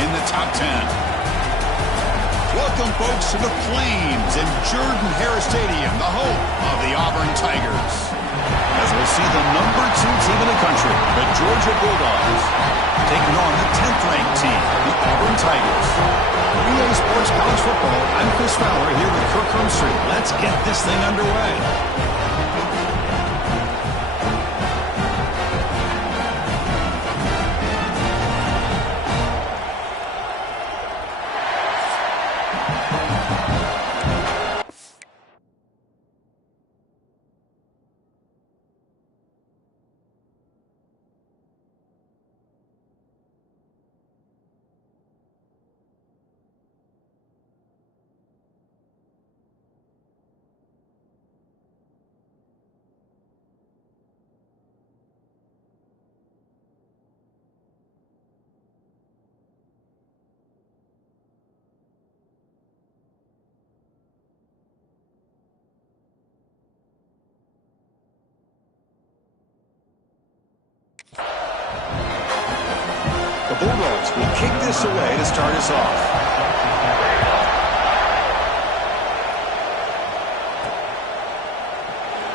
in the top 10. Welcome, folks, to the Flames in Jordan-Hare Stadium, the home of the Auburn Tigers. As we'll see the number 2 team in the country, the Georgia Bulldogs, taking on the 10th-ranked team, the Auburn Tigers. For EA Sports College Football, I'm Chris Fowler here with Kirk Hermstreet. Let's get this thing underway. The Bulldogs will kick this away to start us off.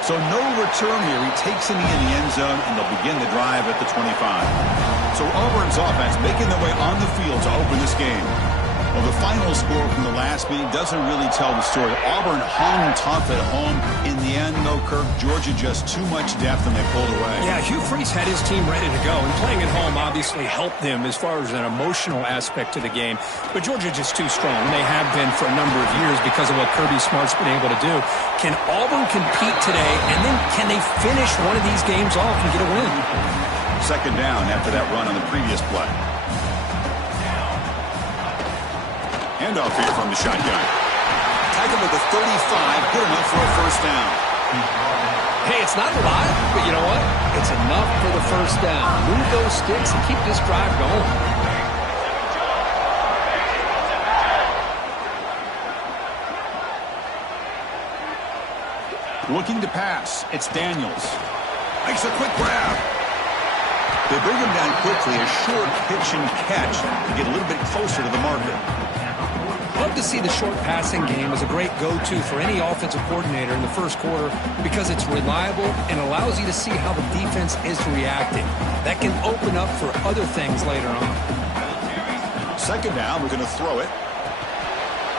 So no return here. He takes it in the end zone, and they'll begin the drive at the 25. So Auburn's offense making their way on the field to open this game. Well, the final score from the last meeting doesn't really tell the story. Auburn hung tough at home. In the end, though, Kirk, Georgia just too much depth, and they pulled away. Yeah, Hugh Freeze had his team ready to go, and playing at home obviously helped them as far as an emotional aspect to the game. But Georgia just too strong, and they have been for a number of years because of what Kirby Smart's been able to do. Can Auburn compete today, and then can they finish one of these games off and get a win? Second down after that run on the previous play. Handoff here from the shotgun. Tackled at the 35, good enough for a first down. Hey, it's not a lot, but you know what? It's enough for the first down. Move those sticks and keep this drive going. Looking to pass, it's Daniels. Makes a quick grab. They bring him down quickly, a short pitch and catch to get a little bit closer to the marker. Love to see the short passing game as a great go-to for any offensive coordinator in the first quarter because it's reliable and allows you to see how the defense is reacting. That can open up for other things later on. Second down, we're going to throw it.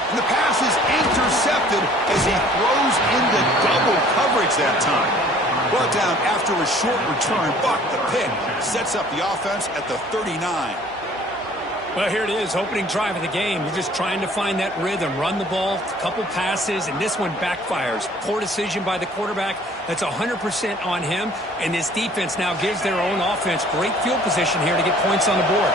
And the pass is intercepted as he throws into double coverage that time. Brought down after a short return, but the pick sets up the offense at the 39. Well, here it is, opening drive of the game. You're just trying to find that rhythm, run the ball, a couple passes, and this one backfires. Poor decision by the quarterback. That's 100% on him, and this defense now gives their own offense great field position here to get points on the board.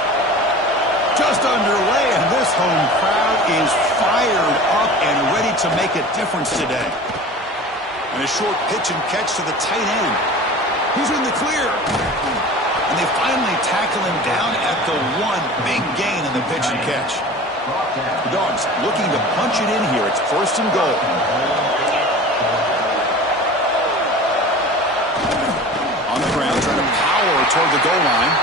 Just underway, and this home crowd is fired up and ready to make a difference today. And a short pitch and catch to the tight end. He's in the clear. And they finally tackle him down at the 1. Big gain in the pitch and catch. The Dogs looking to punch it in here. It's first and goal. On the ground, trying to power toward the goal line.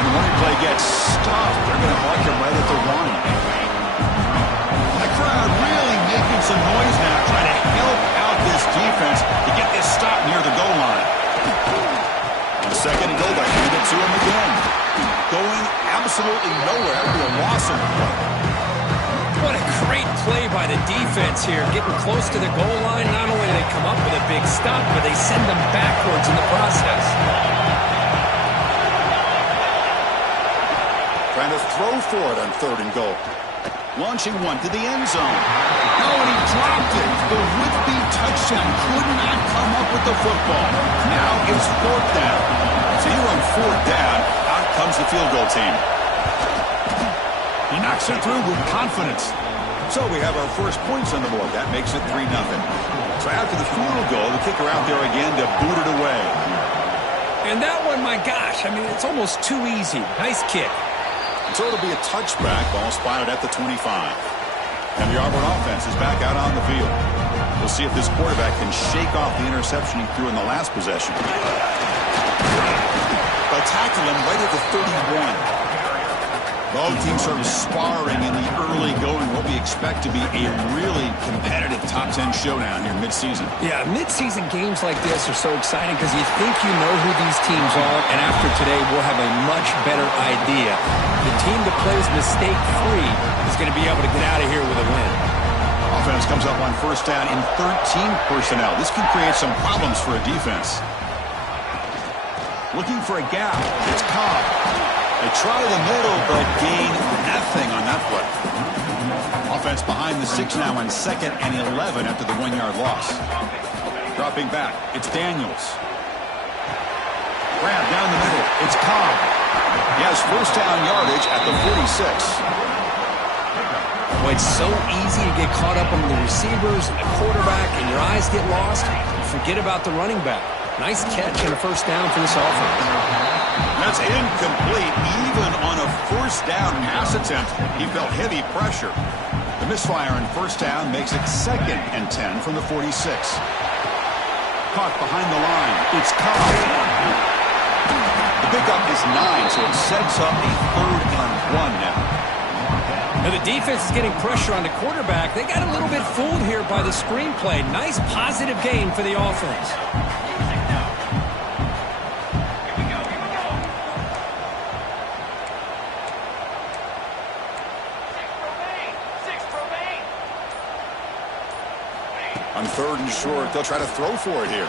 And the running play gets stopped. They're going to mark him right at the 1. The crowd really making some noise now, trying to help out this defense to get this stop near the goal line. Second and goal, they hand it to him again. Going absolutely nowhere for a loss of the play. What a great play by the defense here. Getting close to the goal line, not only do they come up with a big stop, but they send them backwards in the process. Trying to throw for it on third and goal. Launching one to the end zone. No, and he dropped it. The would-be touchdown could not come up with the football. Now it's fourth down. So here on fourth down, out comes the field goal team. He knocks it through with confidence. So we have our first points on the board. That makes it 3-0. So after the field goal, the kicker out there again to boot it away. And that one, my gosh, I mean, it's almost too easy. Nice kick. So it'll be a touchback, ball spotted at the 25. And the Auburn offense is back out on the field. We'll see if this quarterback can shake off the interception he threw in the last possession. They'll tackle him right at the 31. Both teams sort of sparring in the early going, what we expect to be a really competitive top 10 showdown here mid-season. Yeah, mid-season games like this are so exciting because you think you know who these teams are, and after today we'll have a much better idea. The team that plays mistake-free is going to be able to get out of here with a win. Offense comes up on first down in 13 personnel. This can create some problems for a defense. Looking for a gap. It's Cobb. They try the middle, but gain nothing on that play. Offense behind the 6 now on 2nd and 11 after the 1-yard loss. Dropping back, it's Daniels. Grab down the middle, it's Cobb. He has first down yardage at the 46. Well, it's so easy to get caught up on the receivers and the quarterback, and your eyes get lost. You forget about the running back. Nice catch and a first down for this offense. That's incomplete. Even on a first down pass attempt, he felt heavy pressure. The misfire on first down makes it 2nd and 10 from the 46. Caught behind the line. It's Cobb. The pickup is 9, so it sets up a 3rd and 1 now. Now the defense is getting pressure on the quarterback. They got a little bit fooled here by the screenplay. Nice positive game for the offense. On 3rd and short, they'll try to throw for it here.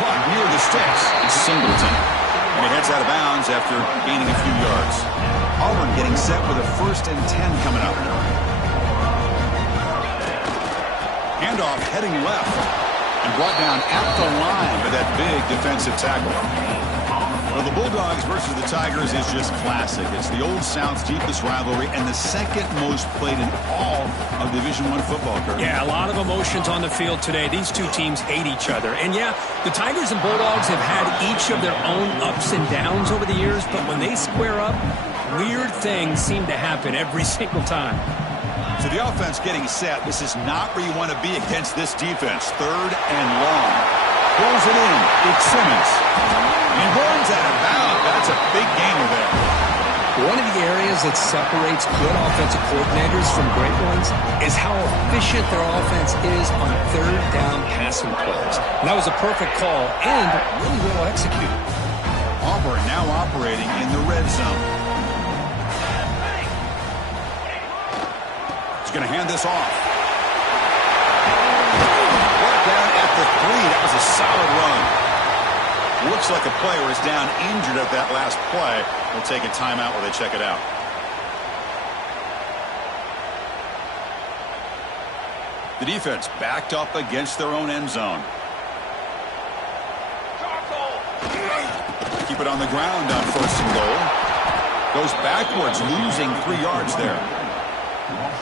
Caught near the sticks. It's Singleton. And he heads out of bounds after gaining a few yards. Auburn getting set with a 1st and 10 coming up. Handoff heading left. And brought down at the line by that big defensive tackle. Well, the Bulldogs versus the Tigers is just classic. It's the Old South's deepest rivalry and the 2nd most played in all of Division I football. Kurt. Yeah, a lot of emotions on the field today. These two teams hate each other. And yeah, the Tigers and Bulldogs have had each of their own ups and downs over the years, but when they square up, weird things seem to happen every single time. So the offense getting set. This is not where you want to be against this defense. 3rd and long. Pulls it in. It's Simmons. And runs out of bounds. That's a big gainer there. One of the areas that separates good offensive coordinators from great ones is how efficient their offense is on 3rd down passing plays. And that was a perfect call and really well executed. Auburn now operating in the red zone. He's going to hand this off. Brought down at the 3. That was a solid run. Looks like a player is down injured at that last play. We'll take a timeout while they check it out. The defense backed up against their own end zone. Keep it on the ground on 1st and goal. Goes backwards, losing 3 yards there.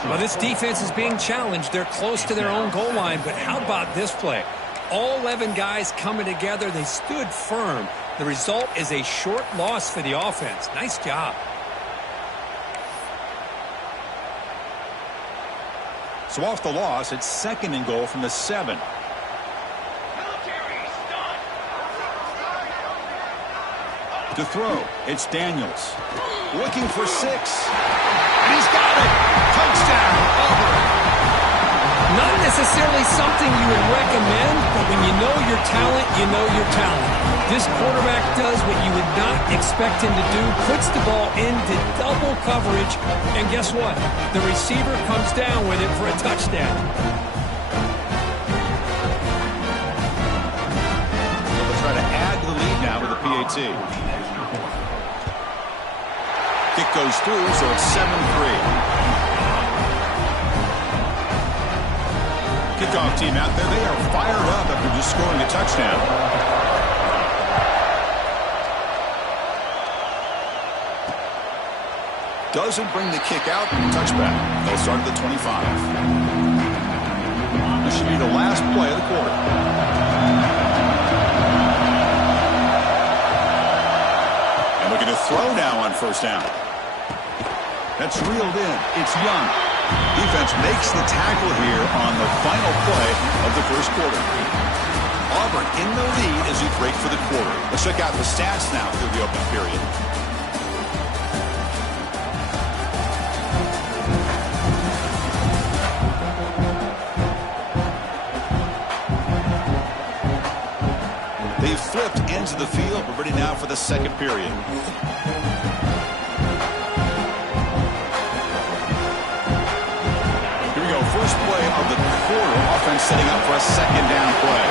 Well, this defense is being challenged. They're close to their own goal line, but how about this play? All 11 guys coming together. They stood firm. The result is a short loss for the offense. Nice job. So off the loss, it's 2nd and goal from the 7. To throw, it's Daniels. Looking for 6. And he's got it. Touchdown, Auburn. Not necessarily something you would recommend, but when you know your talent, you know your talent. This quarterback does what you would not expect him to do, puts the ball into double coverage, and guess what? The receiver comes down with it for a touchdown. They'll try to add to the lead now with a PAT. Kick goes through, so it's 7-3. Kickoff team out there. They are fired up after just scoring a touchdown. Doesn't bring the kick out. Touchback. They'll start at the 25. This should be the last play of the quarter. And looking to throw now on 1st down. That's reeled in. It's Young. Defense makes the tackle here on the final play of the 1st quarter. Auburn in the lead as we break for the quarter. Let's check out the stats now through the opening period. Swift ends the field. We're ready now for the second period. Here we go. First play of the quarter. Offense setting up for a second down play.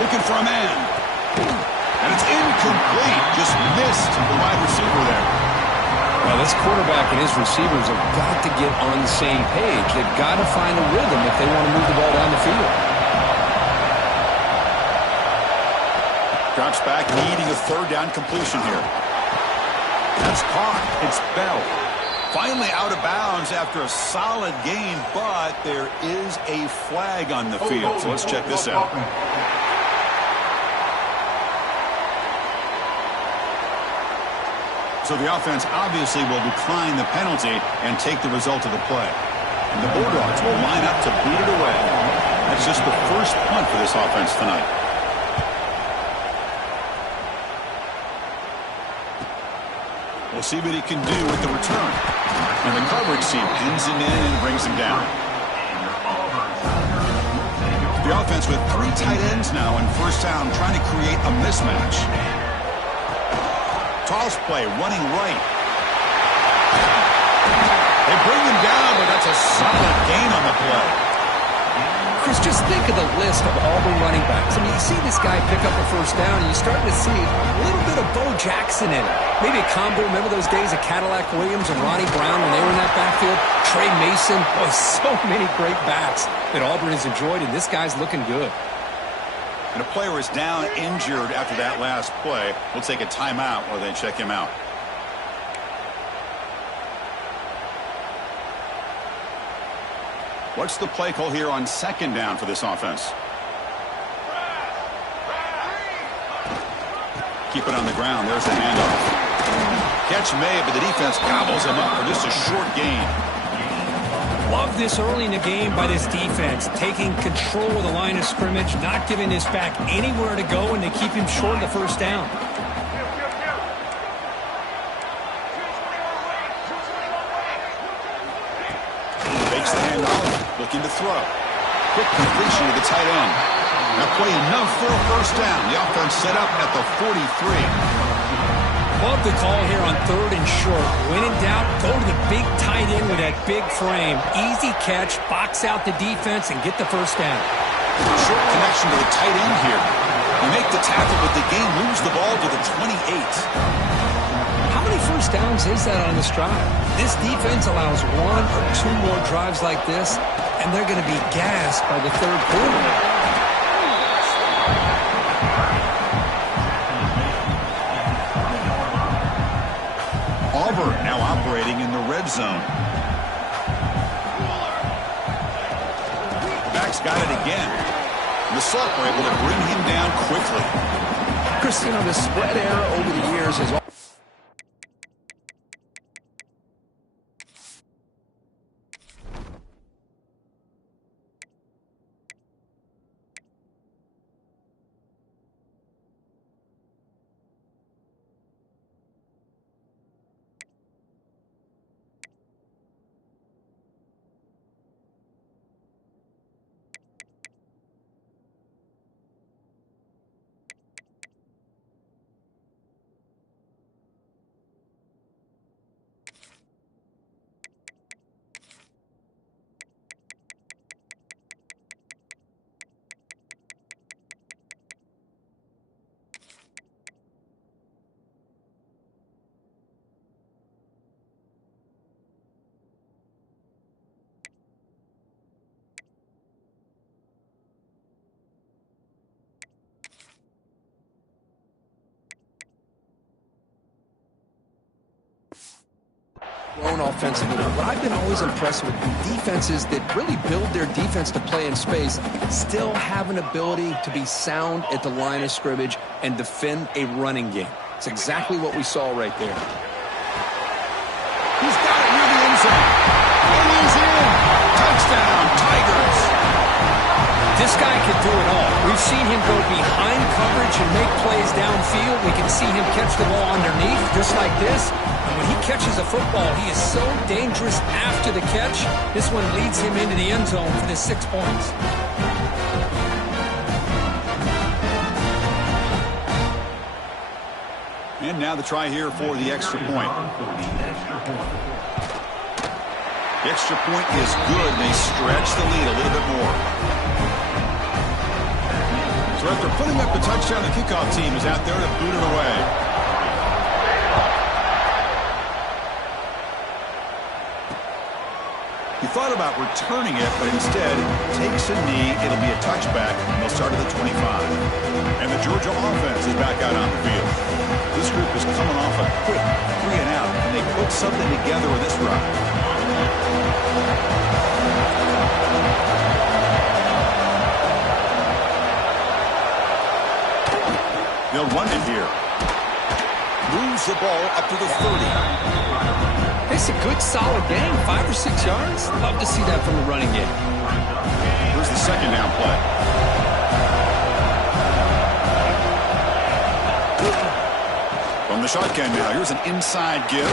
Looking for a man. And it's incomplete. Just missed the wide receiver there. Well, this quarterback and his receivers have got to get on the same page. They've got to find a rhythm if they want to move the ball down the field. Drops back, needing a third down completion here. That's caught. It's Bell. Finally out of bounds after a solid gain, but there is a flag on the field. So let's check this out. So the offense obviously will decline the penalty and take the result of the play. And the Bulldogs will line up to boot it away. That's just the first punt for this offense tonight. We'll see what he can do with the return. And the coverage team pins him in and brings him down. The offense with 3 tight ends now in first down, trying to create a mismatch. Toss play, running right. They bring him down, but that's a solid gain on the play. Chris, just think of the list of Auburn running backs. I mean, you see this guy pick up a first down, and you're starting to see a little bit of Bo Jackson in it. Maybe a combo. Remember those days of Cadillac Williams and Ronnie Brown when they were in that backfield? Trey Mason. Boy, so many great backs that Auburn has enjoyed, and this guy's looking good. And a player is down injured after that last play. We'll take a timeout while they check him out. What's the play call here on second down for this offense? Keep it on the ground. There's the handoff. Catch made, but the defense gobbles him up for just a short gain. Love this early in the game by this defense, taking control of the line of scrimmage, not giving this back anywhere to go, and they keep him short of the first down. Fakes the handoff, looking to throw. Quick completion to the tight end. Now play enough for a first down. The offense set up at the 43. Love the call here on third and short. When in doubt, go to the big tight end with that big frame. Easy catch, box out the defense, and get the first down. Short connection to the tight end here. They make the tackle, but the game moves the ball to the 28. How many first downs is that on this drive? This defense allows 1 or 2 more drives like this, and they're going to be gassed by the third quarter. Auburn now operating in the red zone. Backs got it again. And the Salk were able to bring him down quickly. Chris, you know, the spread era over the years has... Grown offensively. What I've been always impressed with defenses that really build their defense to play in space still have an ability to be sound at the line of scrimmage and defend a running game. It's exactly what we saw right there. He's got it near the end zone. And he's in. Touchdown, Tigers. This guy can do it all. We've seen him go behind coverage and make plays downfield. We can see him catch the ball underneath, just like this. And when he catches a football, he is so dangerous after the catch. This one leads him into the end zone for the 6 points. And now the try here for the extra point. The extra point is good, and they stretch the lead a little bit more. So after putting up the touchdown, the kickoff team is out there to boot it away. He thought about returning it, but instead takes a knee. It'll be a touchback, and they'll start at the 25. And the Georgia offense is back out on the field. This group is coming off a quick 3-and-out, and they put something together with this drive. They'll run it here. Moves the ball up to the 30. It's a good, solid game. 5 or 6 yards. Love to see that from the running game. Here's the second down play. From the shotgun now. Here's an inside give.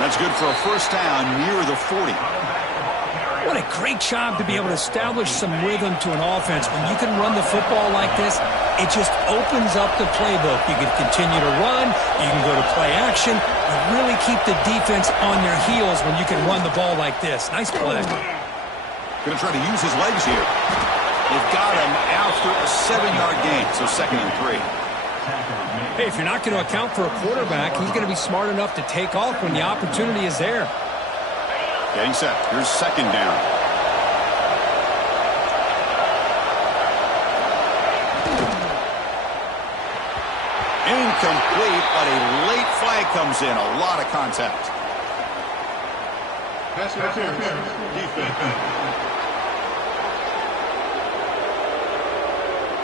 That's good for a first down near the 40. What a great job to be able to establish some rhythm to an offense. When you can run the football like this, it just opens up the playbook. You can continue to run. You can go to play action. You really keep the defense on their heels when you can run the ball like this. Nice play. Going to try to use his legs here. They've got him after a 7-yard gain, so 2nd and 3. Hey, if you're not going to account for a quarterback, he's going to be smart enough to take off when the opportunity is there. Getting set. Here's 2nd down. Incomplete, but a late flag comes in. A lot of contact. Defense.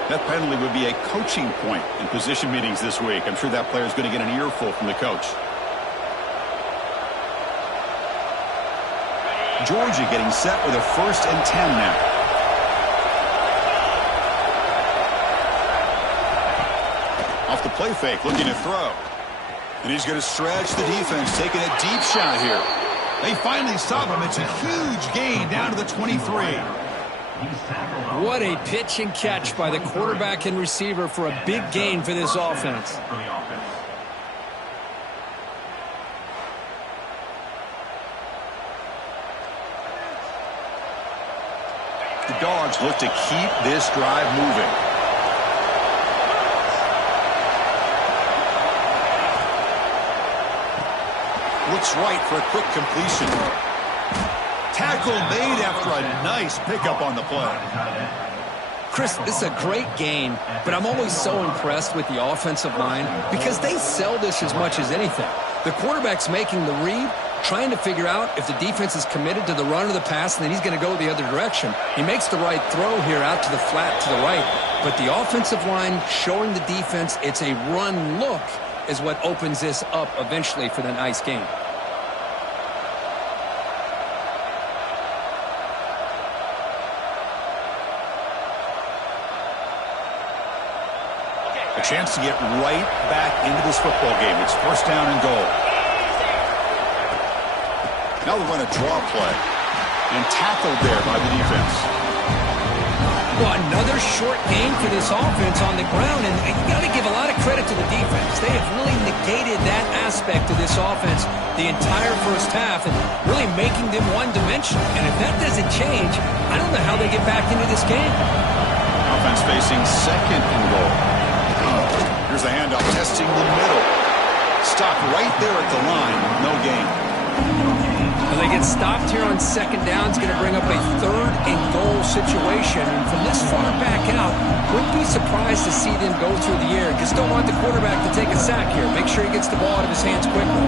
That penalty would be a coaching point in position meetings this week. I'm sure that player is going to get an earful from the coach. Georgia getting set with a 1st and 10 now. Off the play fake, looking to throw. And he's going to stretch the defense, taking a deep shot here. They finally stop him. It's a huge gain down to the 23. What a pitch and catch by the quarterback and receiver for a big gain for this offense. The Dogs look to keep this drive moving. Looks right for a quick completion. Tackle made after a nice pickup on the play. Chris, this is a great game, but I'm always so impressed with the offensive line because they sell this as much as anything. The quarterback's making the read, trying to figure out if the defense is committed to the run or the pass, and then he's going to go the other direction. He makes the right throw here out to the flat to the right, but the offensive line showing the defense it's a run look is what opens this up eventually for the nice game. A chance to get right back into this football game. It's 1st down and goal. Now they run a draw play. And tackled there by the defense. Well, another short game for this offense on the ground, and you got to give a lot of credit to the defense. They have really negated that aspect of this offense the entire first half and really making them one-dimensional. And if that doesn't change, I don't know how they get back into this game. Offense facing 2nd and goal. Here's the handoff, testing the middle. Stopped right there at the line. No gain. Well, they get stopped here on 2nd down. It's going to bring up a 3rd and goal situation. And from this far back out, wouldn't be surprised to see them go through the air. Just don't want the quarterback to take a sack here. Make sure he gets the ball out of his hands quickly.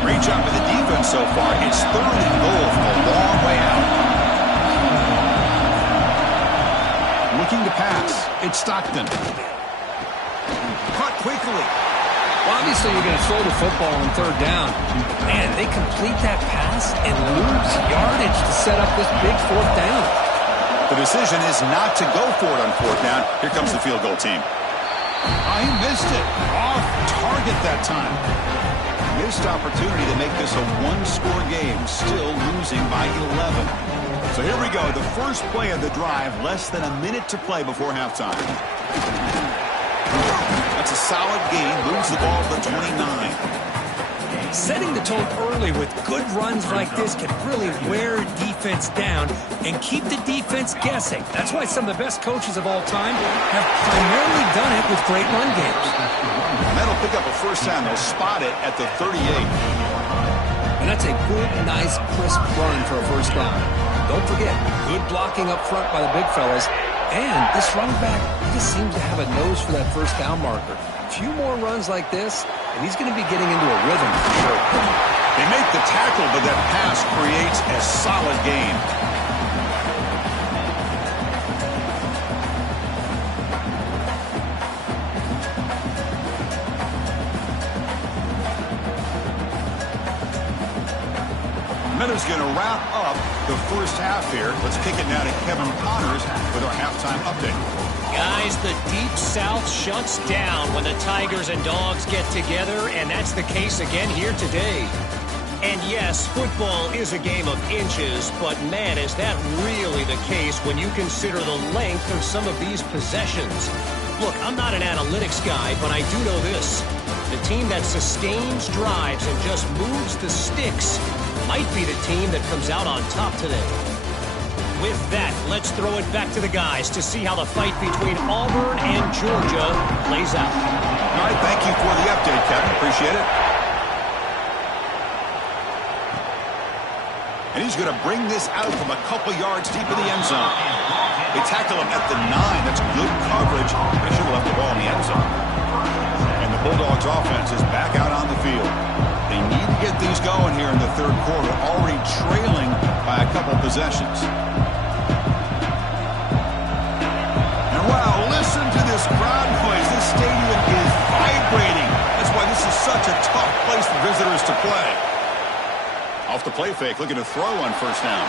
Great job by the defense so far. It's 3rd and goal from a long way out. Looking to pass. It's Stockton. Caught quickly. Well, obviously, you're going to throw the football on 3rd down. Man, they complete that pass and lose yardage to set up this big 4th down. The decision is not to go for it on 4th down. Here comes the field goal team. He missed it. Off target that time. Missed opportunity to make this a one-score game. Still losing by 11. So here we go. The first play of the drive. Less than a minute to play before halftime. It's a solid gain. Moves the ball to the 29. Setting the tone early with good runs like this can really wear a defense down and keep the defense guessing. That's why some of the best coaches of all time have primarily done it with great run games. And that'll pick up a first down. They'll spot it at the 38. And that's a good, nice, crisp run for a first down. Don't forget, good blocking up front by the big fellas. And this running back, he just seems to have a nose for that first down marker. A few more runs like this, and he's going to be getting into a rhythm for sure. They make the tackle, but that pass creates a solid gain. Miller's going to wrap up the first half here. Let's kick it now to Kevin Connors with our halftime update. Guys, the Deep South shuts down when the Tigers and Dogs get together, and that's the case again here today. And yes, football is a game of inches, but man, is that really the case when you consider the length of some of these possessions. Look, I'm not an analytics guy, but I do know this. The team that sustains drives and just moves the sticks might be the team that comes out on top today. With that, let's throw it back to the guys to see how the fight between Auburn and Georgia plays out. All right, thank you for the update, Kevin. Appreciate it. And he's going to bring this out from a couple yards deep in the end zone. They tackle him at the 9. That's good coverage. They should have left the ball in the end zone. And the Bulldogs offense is back out on the field. They need to get these going here in the third quarter, already trailing by a couple possessions. And wow, listen to this crowd noise. This stadium is vibrating. That's why this is such a tough place for visitors to play. Off the play fake, looking to throw on first down.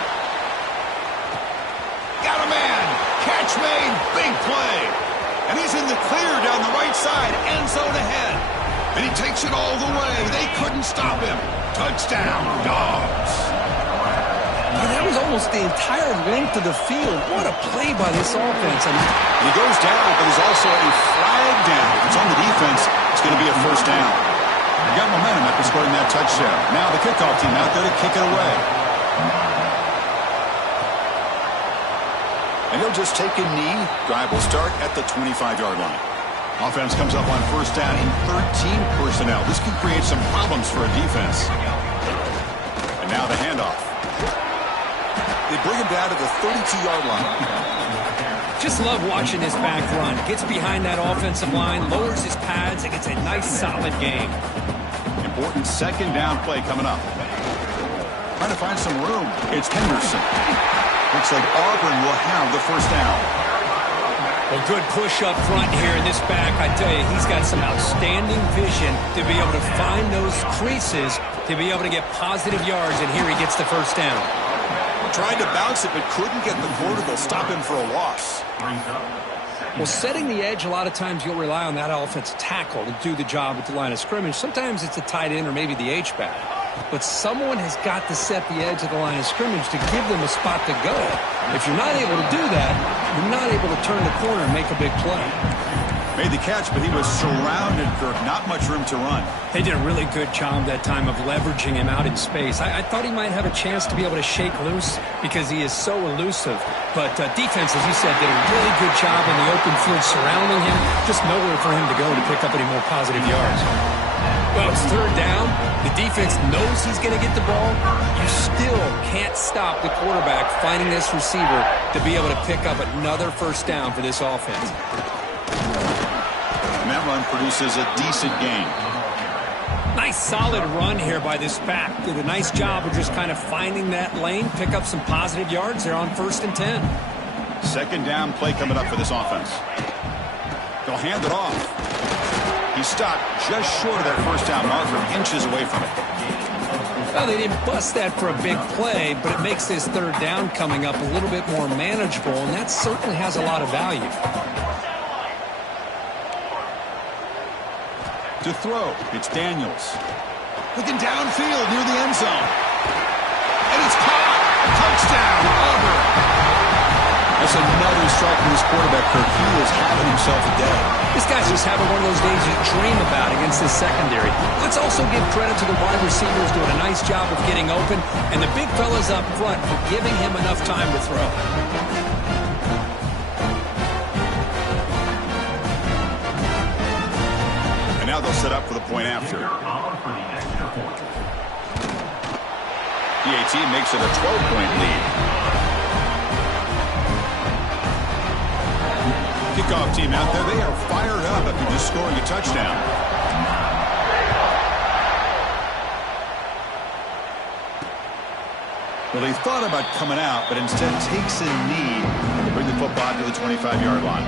Got a man. Catch made. Big play. And he's in the clear down the right side. End zone ahead. And he takes it all the way. They couldn't stop him. Touchdown, Dogs. That was almost the entire length of the field. What a play by this offense. He goes down, but there's also a flag down. If it's on the defense, it's going to be a first down. They got momentum after scoring that touchdown. Now the kickoff team out there to kick it away. And he'll just take a knee. Drive will start at the 25-yard line. Offense comes up on first down in 13 personnel. This can create some problems for a defense. And now the handoff. They bring him down to the 32-yard line. Just love watching this back run. Gets behind that offensive line, lowers his pads, and gets a nice solid game. Important second down play coming up. Trying to find some room. It's Henderson. Looks like Auburn will have the first down. Well, good push up front here in this back. I tell you, he's got some outstanding vision to be able to find those creases, to be able to get positive yards, and here he gets the first down. Tried to bounce it, but couldn't get the quarter. They'll stop him for a loss. Well, setting the edge, a lot of times you'll rely on that offensive tackle to do the job at the line of scrimmage. Sometimes it's a tight end or maybe the H-back. But someone has got to set the edge of the line of scrimmage to give them a spot to go. If you're not able to do that, you're not able to turn the corner and make a big play. Made the catch, but he was surrounded, Kirk. Not much room to run. They did a really good job that time of leveraging him out in space. I thought he might have a chance to be able to shake loose because he is so elusive. But defense, as you said, did a really good job in the open field surrounding him. Just nowhere for him to go to pick up any more positive yards. Well, it's third down. The defense knows he's going to get the ball. You still can't stop the quarterback finding this receiver to be able to pick up another first down for this offense. And that run produces a decent gain. Nice solid run here by this back. Did a nice job of just kind of finding that lane, pick up some positive yards. They're on 1st and 10. Second down play coming up for this offense. They'll hand it off. He stopped just short of that first down marker, inches away from it. Well, they didn't bust that for a big play, but it makes this third down coming up a little bit more manageable, and that certainly has a lot of value. To throw, it's Daniels. Looking downfield near the end zone. And it's caught. Touchdown, Auburn. A That's another strike from this quarterback, Kirk. He is having himself a day. This guy's just having one of those days you dream about against this secondary. Let's also give credit to the wide receivers doing a nice job of getting open, and the big fellas up front for giving him enough time to throw. And now they'll set up for the point after. PAT makes it a 12-point lead. Kickoff team out there. They are fired up after just scoring a touchdown. Well, he thought about coming out, but instead takes a knee to bring the football to the 25-yard line.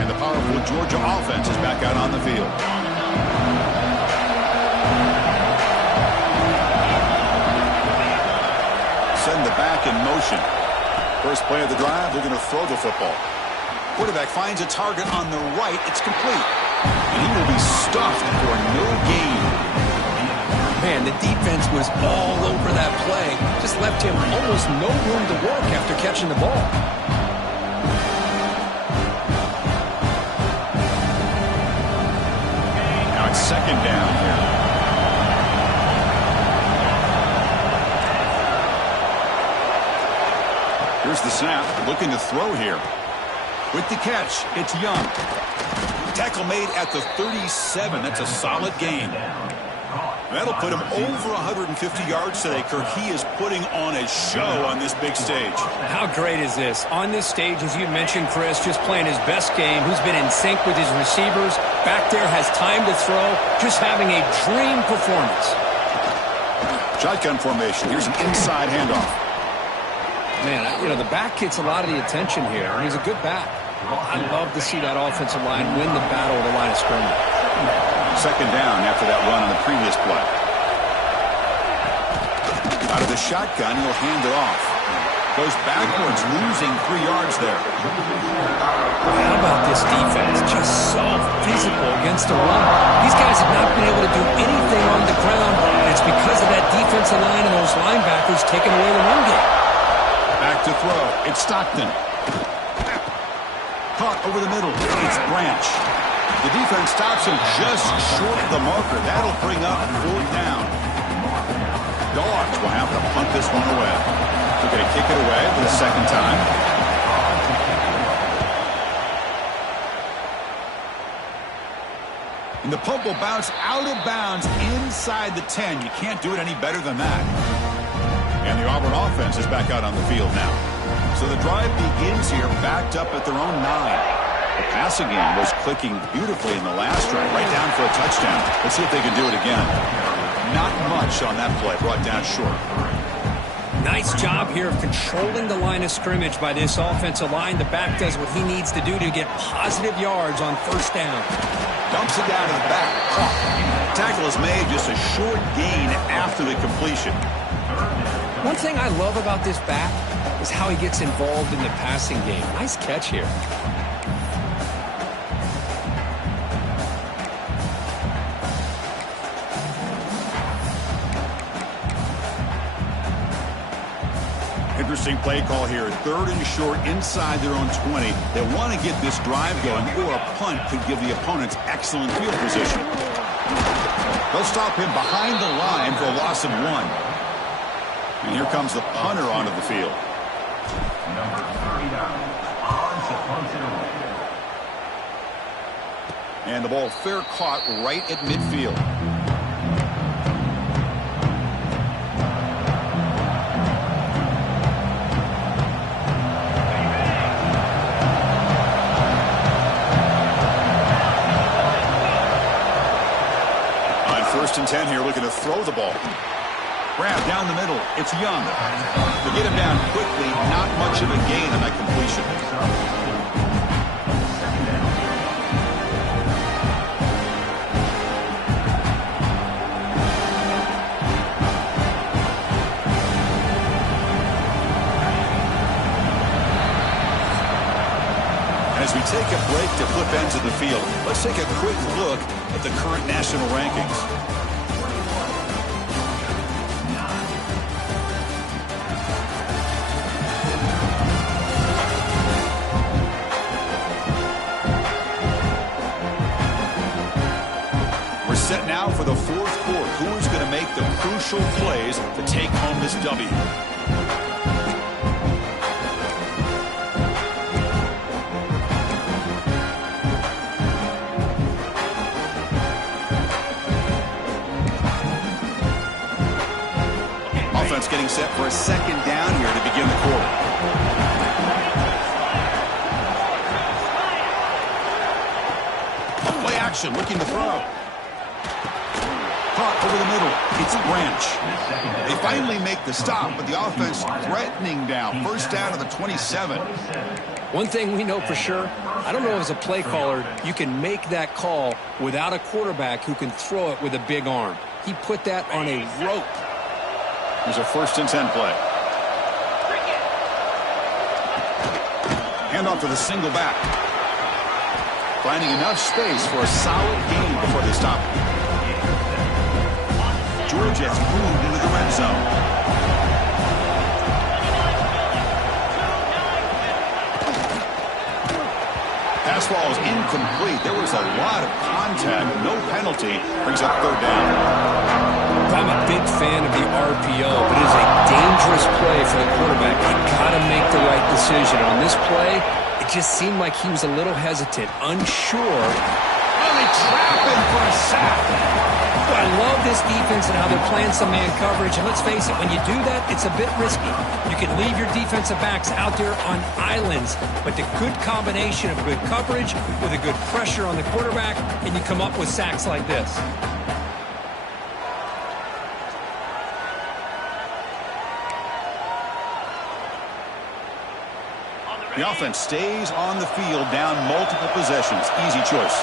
And the powerful Georgia offense is back out on the field. Send the back in motion. First play of the drive, they're going to throw the football. Quarterback finds a target on the right. It's complete. And he will be stuffed for no gain. Man, the defense was all over that play. Just left him almost no room to work after catching the ball. Now it's second down here. Here's the snap, looking to throw here. With the catch, it's Young. Tackle made at the 37. That's a solid gain. That'll put him over 150 yards today, Kirk. He is putting on a show on this big stage. How great is this? On this stage, as you mentioned, Chris, just playing his best game. Who's been in sync with his receivers. Back there, has time to throw. Just having a dream performance. Shotgun formation. Here's an inside handoff. Man, you know, the back gets a lot of the attention here, and he's a good back. I'd love to see that offensive line win the battle at the line of scrimmage. Second down after that run on the previous play. Out of the shotgun, he'll hand it off. Goes backwards, losing 3 yards there. How about this defense? Just so physical against the run. These guys have not been able to do anything on the ground, and it's because of that defensive line and those linebackers taking away the run game. Back to throw. It's Stockton. Caught over the middle. It's Branch. The defense stops him just short of the marker. That'll bring up fourth down. Dogs will have to punt this one away. They're going to kick it away for the second time. And the punt will bounce out of bounds inside the 10. You can't do it any better than that. And the Auburn offense is back out on the field now. So the drive begins here, backed up at their own 9. The passing game was clicking beautifully in the last drive, right down for a touchdown. Let's see if they can do it again. Not much on that play, brought down short. Nice job here of controlling the line of scrimmage by this offensive line. The back does what he needs to do to get positive yards on first down. Dumps it down to the back. Tackle is made, just a short gain after the completion. One thing I love about this back is how he gets involved in the passing game. Nice catch here. Interesting play call here. Third and short inside their own 20. They want to get this drive going, or a punt could give the opponents excellent field position. They'll stop him behind the line for a loss of 1. And here comes the punter onto the field. Number 39, Hans And the ball fair caught right at midfield. On 1st and 10 here, looking to throw the ball. Grab down the middle. It's Young. To get him down quickly, not much of a gain on that completion. As we take a break to flip ends of the field, let's take a quick look at the current national rankings. crucial plays to take home this W. Offense getting set for a second down here to begin the quarter. Play action, looking to throw. Caught over the middle. It's Branch. They finally make the stop, but the offense threatening down. First down to the 27. One thing we know for sure, I don't know as a play caller, you can make that call without a quarterback who can throw it with a big arm. He put that on a rope. Here's a 1st and 10 play. Handoff to the single back. Finding enough space for a solid gain before they stop. Georgia has moved into the red zone. Pass ball is incomplete. There was a lot of contact. No penalty. Brings up 3rd down. I'm a big fan of the RPO, but it is a dangerous play for the quarterback. You got to make the right decision. On this play, it just seemed like he was a little hesitant, unsure. Really trapping for a sack. I love this defense and how they're playing some man coverage. And let's face it, when you do that, it's a bit risky. You can leave your defensive backs out there on islands, but the good combination of good coverage with a good pressure on the quarterback, and you come up with sacks like this. The offense stays on the field, down multiple possessions. Easy choice.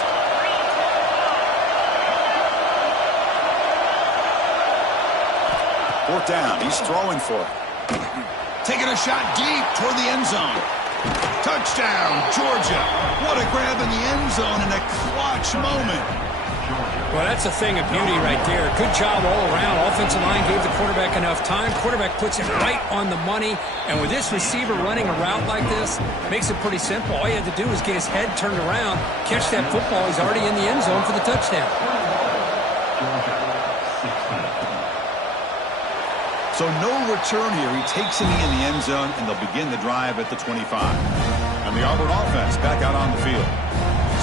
Fourth down. He's throwing for it. Taking a shot deep toward the end zone. Touchdown, Georgia. What a grab in the end zone in a clutch moment. Well, that's a thing of beauty right there. Good job all around. Offensive line gave the quarterback enough time. Quarterback puts it right on the money. And with this receiver running a route like this, makes it pretty simple. All you had to do was get his head turned around, catch that football. He's already in the end zone for the touchdown. So no return here. He takes a knee in the end zone, and they'll begin the drive at the 25. And the Auburn offense back out on the field.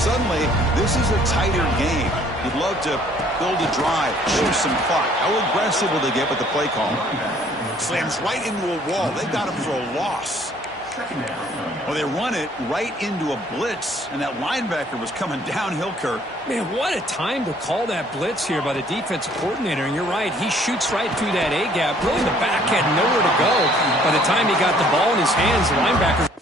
Suddenly, this is a tighter game. You'd love to build a drive, show some clock. How aggressive will they get with the play call? Slams right into a wall. They got him for a loss. Well, they run it right into a blitz, and that linebacker was coming downhill, Kirk. Man, what a time to call that blitz here by the defensive coordinator. And you're right, he shoots right through that A-gap. Really, the back had nowhere to go. By the time he got the ball in his hands, the linebacker...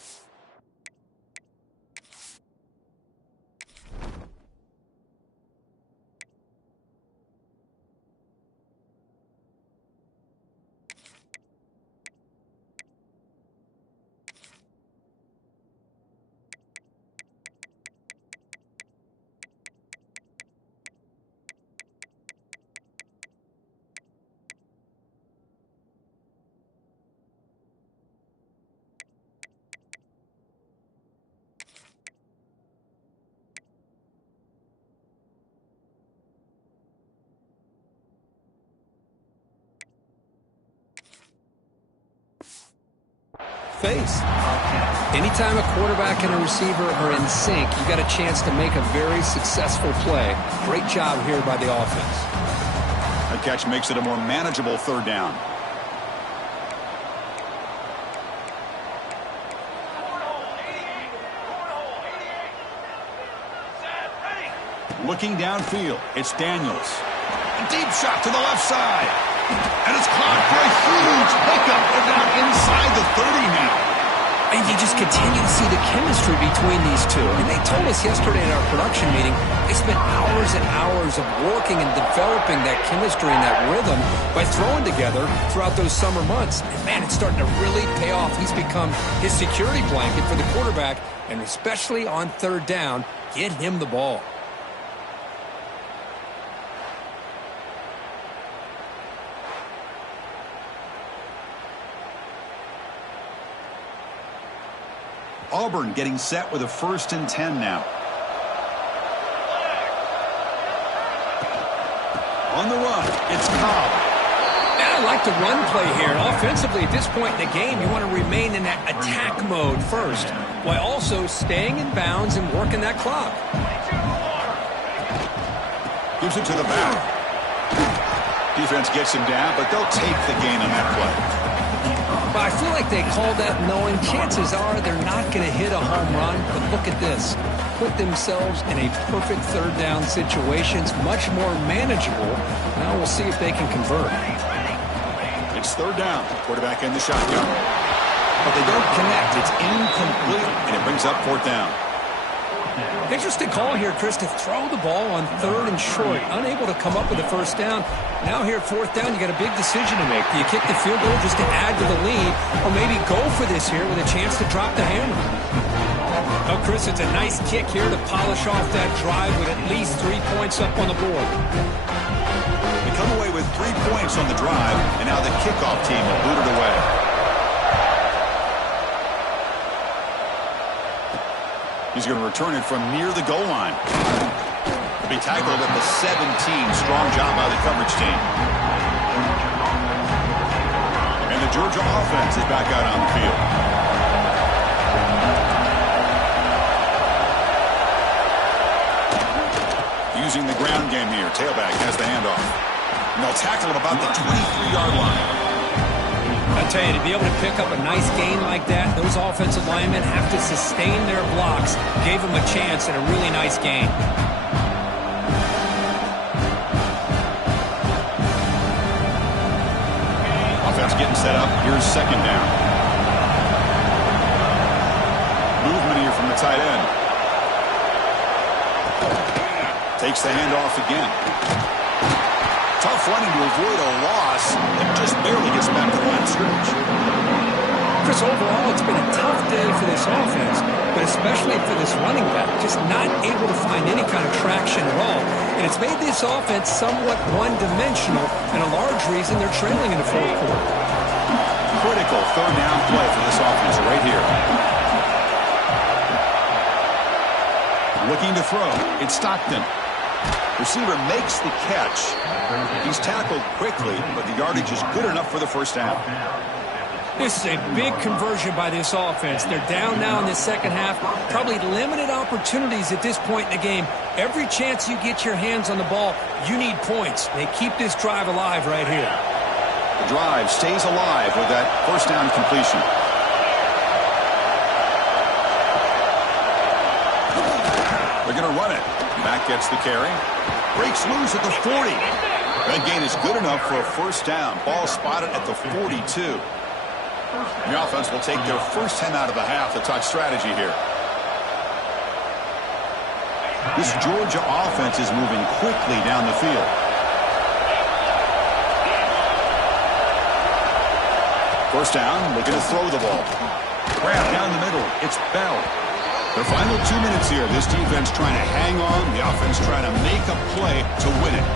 face. Anytime a quarterback and a receiver are in sync, you got a chance to make a very successful play. Great job here by the offense. That catch makes it a more manageable 3rd down. Looking downfield, it's Daniels. A deep shot to the left side. And it's caught for a huge pickup. They're down inside the 30 now. And you just continue to see the chemistry between these two. And they told us yesterday in our production meeting, they spent hours and hours of working and developing that chemistry and that rhythm by throwing together throughout those summer months. And man, it's starting to really pay off. He's become his security blanket for the quarterback, and especially on 3rd down, get him the ball. Auburn getting set with a 1st and 10 now. On the run, it's Cobb. like to run play here. And offensively, at this point in the game, you want to remain in that attack mode first, while also staying in bounds and working that clock. Gives it to the back. Defense gets him down, but they'll take the gain on that play. But I feel like they called that knowing chances are they're not going to hit a home run. But look at this. Put themselves in a perfect third down situation. It's much more manageable. Now we'll see if they can convert. It's third down. Quarterback in the shotgun. But they don't connect. It's incomplete, and it brings up fourth down. Interesting call here, Chris, to throw the ball on third and short. Unable to come up with a first down. Now here at fourth down, you got a big decision to make. Do you kick the field goal just to add to the lead, or maybe go for this here with a chance to drop the hammer? Oh, Chris, it's a nice kick here to polish off that drive with at least 3 points up on the board. They come away with 3 points on the drive, and now the kickoff team will boot it away. He's going to return it from near the goal line. He'll be tackled at the 17. Strong job by the coverage team. And the Georgia offense is back out on the field. Using the ground game here. Tailback has the handoff. And they'll tackle him about the 23-yard line. I tell you, to be able to pick up a nice gain like that, those offensive linemen have to sustain their blocks. Gave them a chance at a really nice gain. Offense getting set up. Here's second down. Movement here from the tight end. Takes the handoff again. Tough running to avoid a loss, and just barely gets back to the line of scrimmage. Chris, overall, it's been a tough day for this offense, but especially for this running back, just not able to find any kind of traction at all. And it's made this offense somewhat one-dimensional, and a large reason they're trailing in the fourth quarter. Critical third down play for this offense right here. Looking to throw. It's Stockton. Receiver makes the catch. He's tackled quickly, but the yardage is good enough for the first down. This is a big conversion by this offense. They're down now in the second half. Probably limited opportunities at this point in the game. Every chance you get your hands on the ball, you need points. They keep this drive alive right here. The drive stays alive with that first down completion. They're going to run it. Back gets the carry. Breaks loose at the 40. That gain is good enough for a first down. Ball spotted at the 42. The offense will take their first 10 out of the half to talk strategy here. This Georgia offense is moving quickly down the field. First down, looking to throw the ball. Grab down the middle. It's Bell. The final 2 minutes here. This defense trying to hang on. The offense trying to make a play to win it.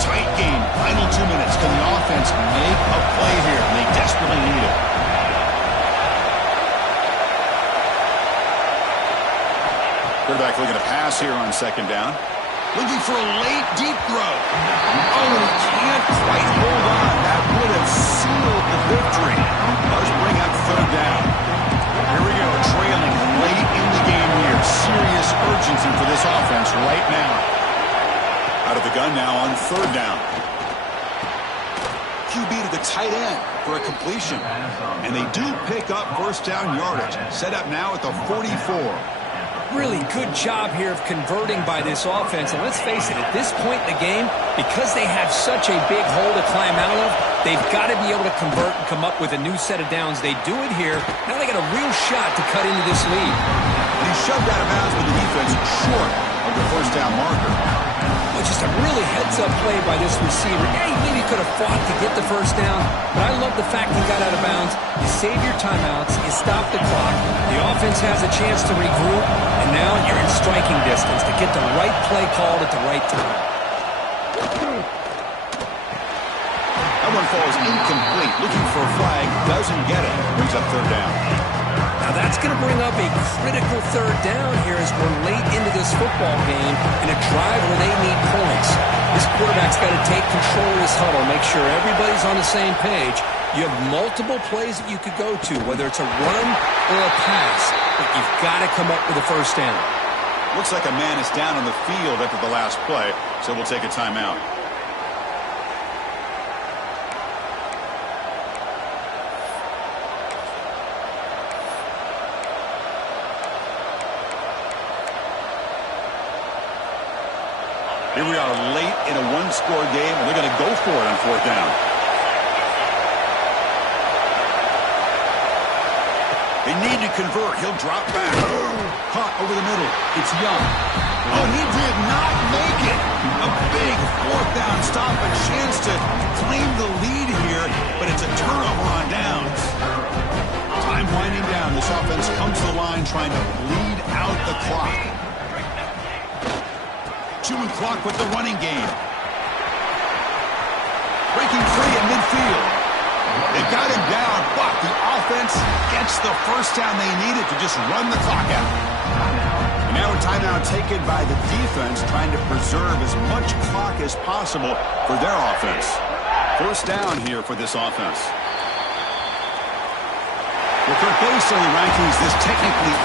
Tight game. Final 2 minutes. Can the offense make a play here? They desperately need it. Quarterback looking to pass here on second down. Looking for a late deep throw. Oh, he can't quite hold on. That would have sealed the victory. Does bring up third down. Here we go, trailing late in the game here. Serious urgency for this offense right now. Out of the gun now on third down. QB to the tight end for a completion. And they do pick up first down yardage. Set up now at the 44. Really good job here of converting by this offense. And let's face it, at this point in the game, because they have such a big hole to climb out of, they've got to be able to convert and come up with a new set of downs. They do it here. Now they got a real shot to cut into this lead. And he shoved out of bounds with the defense short of the first down marker. Well, just a really heads-up play by this receiver. Yeah, he maybe could have fought to get the first down, but I love the fact he got out of bounds. You save your timeouts, you stop the clock, the offense has a chance to regroup, and now you're in striking distance to get the right play called at the right time. That one falls incomplete. Looking for a flag, doesn't get it. Brings up third down. Now that's going to bring up a critical third down here as we're late into this football game in a drive where they need points. This quarterback's got to take control of this huddle, make sure everybody's on the same page. You have multiple plays that you could go to, whether it's a run or a pass, but you've got to come up with a first down. Looks like a man is down on the field after the last play, so we'll take a timeout. Here we are late in a one-score game, and they're going to go for it on fourth down. They need to convert. He'll drop back. Caught over the middle. It's Young. Oh, he did not make it. A big fourth down stop. A chance to claim the lead here, but it's a turnover on downs. Time winding down. This offense comes to the line trying to bleed out the clock. Chewing clock with the running game. Breaking free in midfield. They got him down, but the offense gets the first down they needed to just run the clock out. And now a timeout taken by the defense, trying to preserve as much clock as possible for their offense. First down here for this offense. Well, Kirk, based on the rankings, this technically